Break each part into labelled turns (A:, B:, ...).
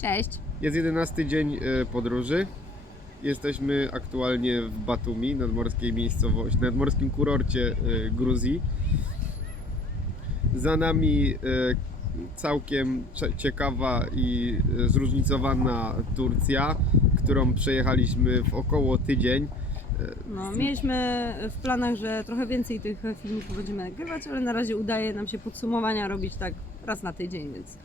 A: Cześć.
B: Jest 11 dzień e, podróży. Jesteśmy aktualnie w Batumi, nadmorskiej miejscowości, nadmorskim kurorcie e, Gruzji. Za nami e, całkiem ciekawa i zróżnicowana Turcja, którą przejechaliśmy w około tydzień.
A: No, mieliśmy w planach, że trochę więcej tych filmików będziemy nagrywać, ale na razie udaje nam się podsumowania robić tak raz na tydzień, więc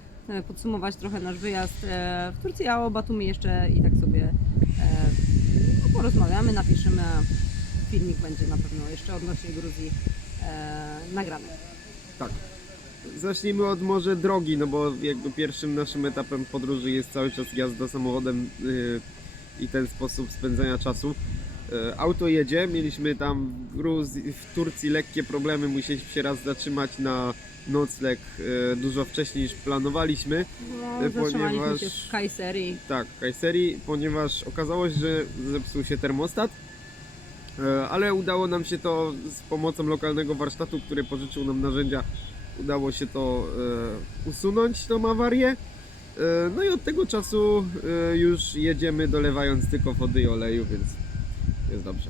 A: podsumować trochę nasz wyjazd e, w Turcji, a o Batumi jeszcze i tak sobie e, porozmawiamy, napiszemy. Filmik będzie na pewno jeszcze odnośnie Gruzji e, nagrany.
B: Tak. Zacznijmy od może drogi, no bo jakby pierwszym naszym etapem podróży jest cały czas jazda samochodem yy, i ten sposób spędzania czasu. Yy, auto jedzie, mieliśmy tam w, Gruzji, w Turcji lekkie problemy, musieliśmy się raz zatrzymać na nocleg yy, dużo wcześniej niż planowaliśmy.
A: No,
B: E, ponieważ-
A: się w Kajserii.
B: Tak, w Kajserii, ponieważ okazało się, że zepsuł się termostat. E, Ale udało nam się to z pomocą lokalnego warsztatu, który pożyczył nam narzędzia, udało się to e, usunąć, tą awarię. E, No i od tego czasu e, już jedziemy dolewając tylko wody i oleju, więc jest dobrze.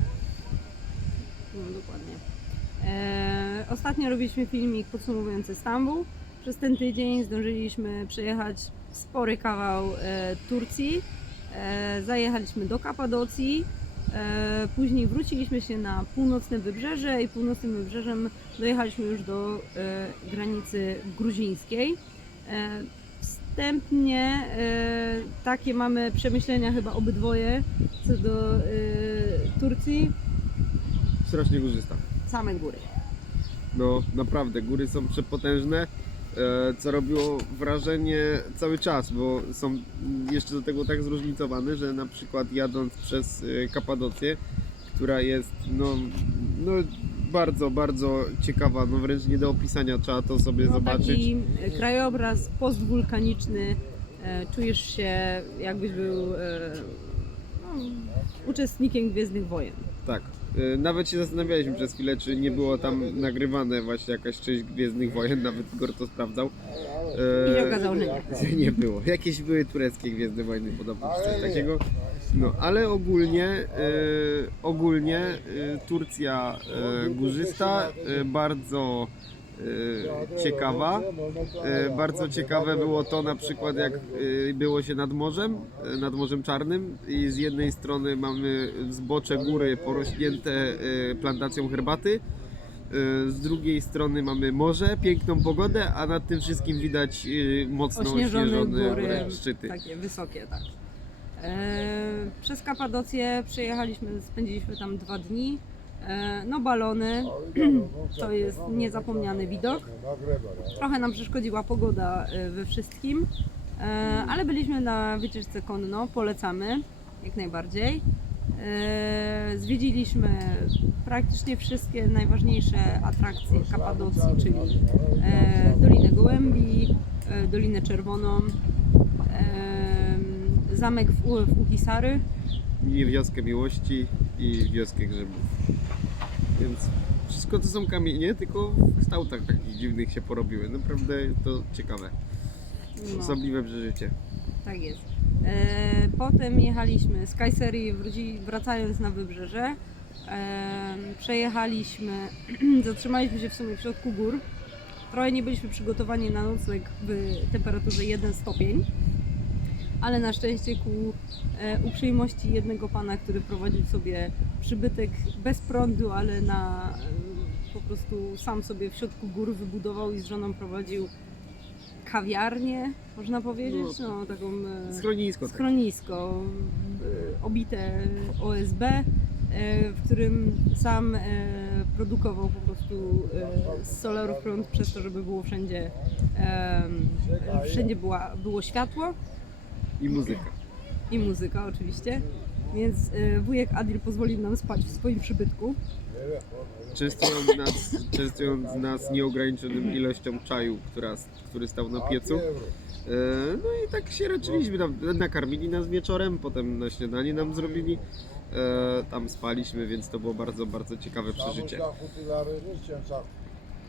A: No, dokładnie. E, ostatnio robiliśmy filmik podsumowujący Stambuł. Przez ten tydzień zdążyliśmy przejechać spory kawał e, Turcji. E, zajechaliśmy do Kapadocji. E, później wróciliśmy się na północne wybrzeże i północnym wybrzeżem dojechaliśmy już do e, granicy gruzińskiej. E, wstępnie e, takie mamy przemyślenia chyba obydwoje co do e, Turcji.
B: Strasznie górzysta.
A: Same góry.
B: No naprawdę, góry są przepotężne, e, co robiło wrażenie cały czas, bo są jeszcze do tego tak zróżnicowane, że na przykład jadąc przez Kapadocję, która jest no, no bardzo, bardzo ciekawa, no wręcz nie do opisania, trzeba to sobie
A: No,
B: zobaczyć.
A: taki krajobraz postwulkaniczny. E, czujesz się jakbyś był e, no, uczestnikiem Gwiezdnych Wojen.
B: Tak. E, Nawet się zastanawialiśmy przez chwilę, czy nie było tam nagrywane właśnie jakaś część Gwiezdnych Wojen, nawet Igor to sprawdzał.
A: I się okazało, że nie.
B: Nie było. Jakieś były tureckie Gwiezdne Wojny podobno, czy coś takiego. No, ale ogólnie, e, ogólnie e, Turcja e, górzysta, e, bardzo ciekawa. E, bardzo ciekawe było to na przykład jak e, było się nad morzem, nad Morzem Czarnym i z jednej strony mamy zbocze góry porośnięte plantacją herbaty, z drugiej strony mamy morze, piękną pogodę, a nad tym wszystkim widać mocno
A: Ośnieżone
B: ośnieżone
A: góry,
B: szczyty.
A: takie wysokie, tak. E, przez Kapadocję przejechaliśmy, spędziliśmy tam dwa dni. E, no balony, to jest niezapomniany widok. Trochę nam przeszkodziła pogoda e, we wszystkim, e, ale byliśmy na wycieczce konno, polecamy jak najbardziej. Zwiedziliśmy praktycznie wszystkie najważniejsze atrakcje Kapadocji, czyli Dolinę Gołębi, Dolinę Czerwoną, zamek w Uhisary.
B: I wioskę miłości i wioskę grzybów. Więc wszystko to są kamienie, tylko w kształtach takich dziwnych się porobiły. Naprawdę to ciekawe.
A: No.
B: Osobliwe przeżycie.
A: Tak jest. E, potem jechaliśmy z Kajserii, wracając na wybrzeże. E, przejechaliśmy, zatrzymaliśmy się w sumie w środku gór. Trochę nie byliśmy przygotowani na nocleg w temperaturze 1 stopień, ale na szczęście ku e, uprzejmości jednego pana, który prowadził sobie przybytek bez prądu, ale na e, po prostu sam sobie w środku gór wybudował i z żoną prowadził kawiarnię, można powiedzieć, no, taką e,
B: Schronisko.
A: schronisko obite OSB, w którym sam produkował po prostu z solarów prąd przez to, żeby było wszędzie wszędzie była, było światło
B: I muzyka.
A: i muzyka oczywiście. Więc e, wujek Adil pozwolił nam spać w swoim przybytku.
B: Częstując nas, częstując nas nieograniczoną ilością czaju, która, który stał na piecu. E, No i tak się raczyliśmy. Tam, nakarmili nas wieczorem, potem na śniadanie nam zrobili. E, Tam spaliśmy, więc to było bardzo, bardzo ciekawe przeżycie.
C: Przeżycie.